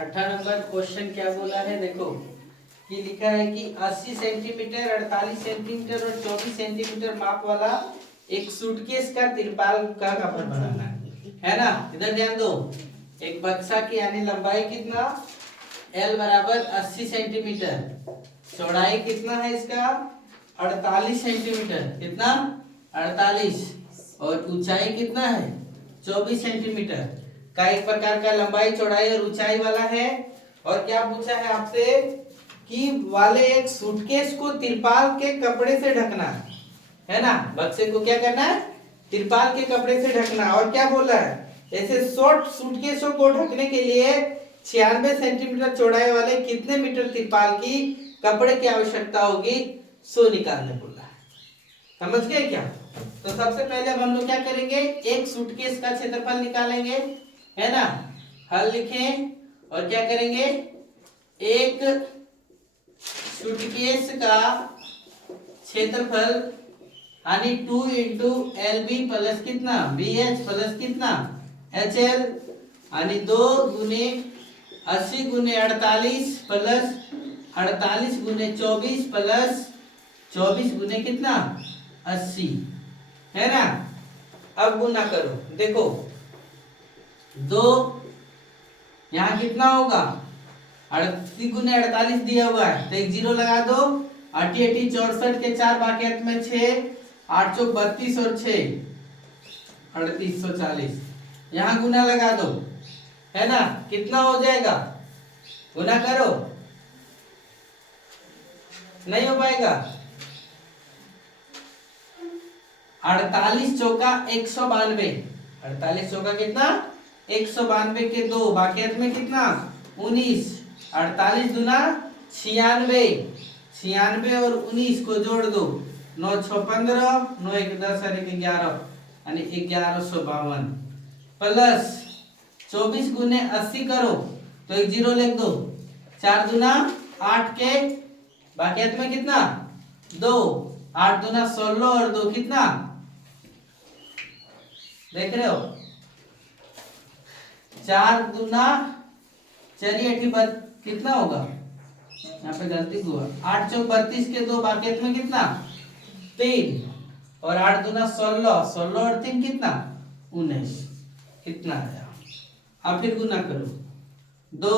छठा number question क्या बोला है देखो कि लिखा है कि 80 सेंटीमीटर 48 सेंटीमीटर और 24 सेंटीमीटर माप वाला एक सूटकेस का तिरपाल का कवर बनाना है ना। इधर ध्यान दो, एक बक्सा की यानी लंबाई कितना L बराबर 80 सेंटीमीटर, चौड़ाई कितना है इसका 48 सेंटीमीटर, कितना 48, और ऊंचाई कितना है 24 सेंटीमीटर का एक प्रकार का लंबाई चौड़ाई और ऊंचाई वाला है। और क्या पूछा है आपसे कि वाले एक सूटकेस को तिरपाल के कपड़े से ढकना है ना। बक्से को क्या करना है तिरपाल के कपड़े से ढकना। और क्या बोला है ऐसे शॉर्ट सूटकेसों को ढकने के लिए 96 सेंटीमीटर चौड़ाई वाले कितने मीटर तिरपाल की कपड़े की आवश्यकता होगी सो निकालने बोला है। समझ गए क्या। तो सबसे पहले अब हम लोग क्या करेंगे एक सूटकेस का क्षेत्रफल निकालेंगे है ना। हल लिखें और क्या करेंगे एक सूटकेस का क्षेत्रफल यानी 2 इंटू एल बी प्लस कितना बी एच प्लस कितना एच एल यानी 2 गुने 80 गुने 48 प्लस 48 गुने 24 प्लस 24 गुने कितना 80 है ना। अब गुना करो देखो 2 यहाँ कितना होगा 80 गुने 48 दिया हुआ है तो एक जीरो लगा दो। 80 80 64 के 4 बाकियात में 6 8 चौक 32 और 6 3840 यहाँ गुना लगा दो है ना। कितना हो जाएगा गुना करो नहीं हो पाएगा। 48 चौका 192 48 चौका कितना 192 के 2 बाकियत में कितना 19 48 दूना 96 96 और 19 को जोड़ दो 9 6 15 9 1 10 और 1 11 यानी 1152 प्लस 24 गुने 80 करो तो एक जीरो लिख दो 4 दूना 8 के बाकियत में कितना 2 8 दूना 16 और 2 कितना देख रहे हो 4 दूना चलिए कितना होगा यहाँ पे गलती हुआ 8 चौक 32 के 2 बाकियत में कितना 3 और 8 दूना 16 16 और 3 कितना 19 कितना आया। अब फिर गुना करो 2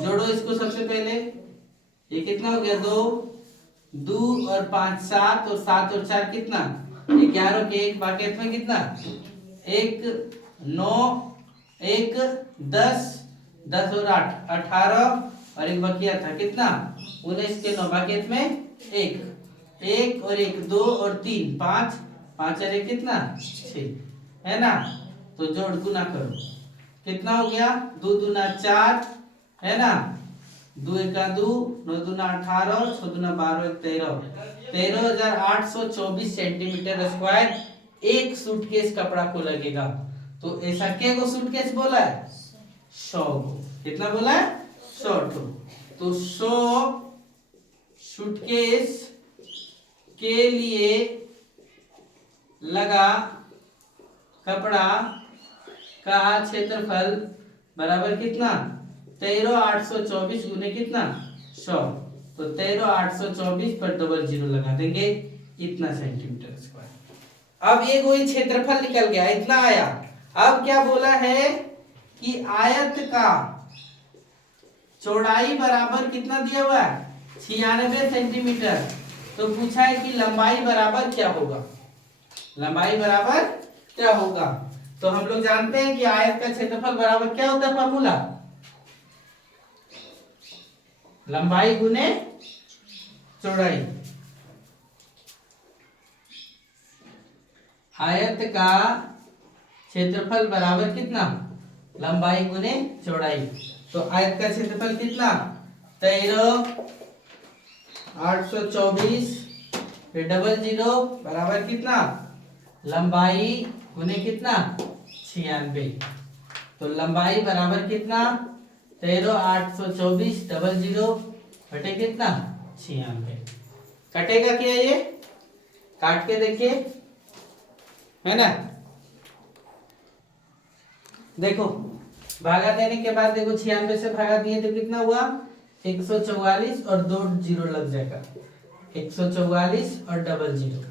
जोड़ो इसको सबसे पहले ये कितना हो गया 2 2 और 5 7 और 7 और 4 कितना 11 के 1 बाकियत में कितना 1 9 1 10 10 और 8 18 और एक बकिया था कितना 19 के 9 बाकियत में 1 और 1 2 और 3 5 5 और 1 कितना 6 है ना। तो जोड़ गुना करो कितना हो गया 2 दूना 4 है ना 2 1 2 9 दूना 18 6 दूना 12 13,824 सेंटीमीटर स्क्वायर एक सूटकेस कपड़ा को लगेगा। तो ऐसा क्या को सूटकेस बोला है 100 को कितना बोला है 100 तो 100 सूटकेस के लिए लगा कपड़ा का क्षेत्रफल बराबर कितना 13,824 गुने कितना 100 तो 13,824 पर डबल जीरो लगा देंगे इतना सेंटीमीटर स्क्वायर। अब ये कोई क्षेत्रफल निकल गया इतना आया। अब क्या बोला है कि आयत का चौड़ाई बराबर कितना दिया हुआ है 96 सेंटीमीटर। तो पूछा है कि लंबाई बराबर क्या होगा लंबाई बराबर क्या होगा। तो हम लोग जानते हैं कि आयत का क्षेत्रफल बराबर क्या होता है फॉर्मूला लंबाई गुने चौड़ाई। आयत का क्षेत्रफल बराबर कितना लंबाई गुने चौड़ाई। तो आयत का क्षेत्रफल कितना 13,824 फिर डबल जीरो बराबर कितना लंबाई गुने कितना 96। तो लंबाई बराबर कितना 13,824 डबल जीरो बटे कितना 96। कटेगा क्या ये काट के देखिए है ना। देखो भागा देने के बाद देखो 96 से भागा दिए तो कितना हुआ 144 और 2 जीरो लग जाएगा 144 और डबल जीरो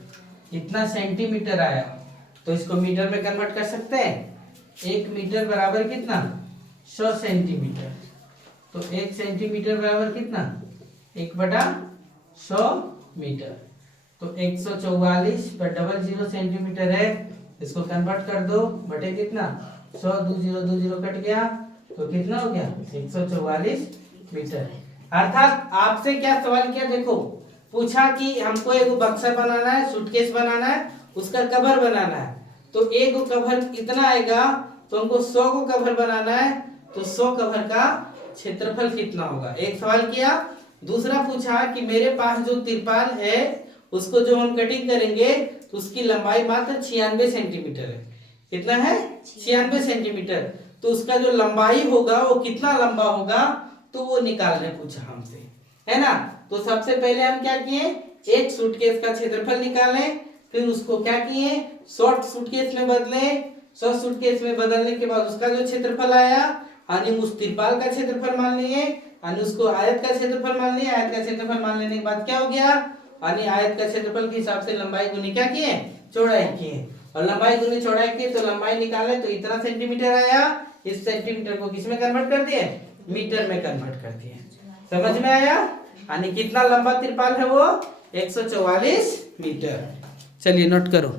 इतना सेंटीमीटर आया। तो इसको मीटर में कन्वर्ट कर सकते हैं। 1 मीटर बराबर कितना 100 सेंटीमीटर। तो 1 सेंटीमीटर बराबर कितना 1/100 मीटर। तो 144 पर डबल जीरो सेंटीमीटर है, इसको कन्वर्ट कर दो बटे कितना 100 दो जीरो कट गया तो कितना हो गया 144 मीटर। अर्थात आपसे क्या सवाल किया देखो, पूछा कि हमको एक बक्सा बनाना है, सूटकेस बनाना है, उसका कवर बनाना है। तो एक कवर कितना आएगा, तो हमको 100 को कवर बनाना है, तो 100 कवर का क्षेत्रफल कितना होगा, एक सवाल किया। दूसरा पूछा कि मेरे पास जो तिरपाल है उसको जो हम कटिंग करेंगे तो उसकी लंबाई मात्र 96 सेंटीमीटर है। कितना है 96 सेंटीमीटर। तो उसका जो लंबाई होगा वो कितना लंबा होगा तो वो निकालने पूछा हमसे, है ना। तो सबसे पहले हम क्या किए, एक सूटकेस का क्षेत्रफल निकाले, फिर उसको क्या किए शॉर्ट सूटकेस में बदले। शॉर्ट सूटकेस में बदलने के बाद उसका जो क्षेत्रफल आया यानी उस तिरपाल का क्षेत्रफल मान लिए, यानी उसको आयत का क्षेत्रफल मान लिया। आयत का क्षेत्रफल मान लेने के बाद क्या हो गया, यानी आयत का क्षेत्रफल के हिसाब से लंबाई गुनी क्या किए चौड़ाई किए, और लंबाई गुनी चौड़ाई किए तो लंबाई निकाले तो इतना सेंटीमीटर आया। इस सेंटीमीटर को किस में कन्वर्ट कर दिए, मीटर में कन्वर्ट कर दिए। समझ में आया, यानी कितना लंबा तिरपाल है वो 144 मीटर। चलिए नोट करो।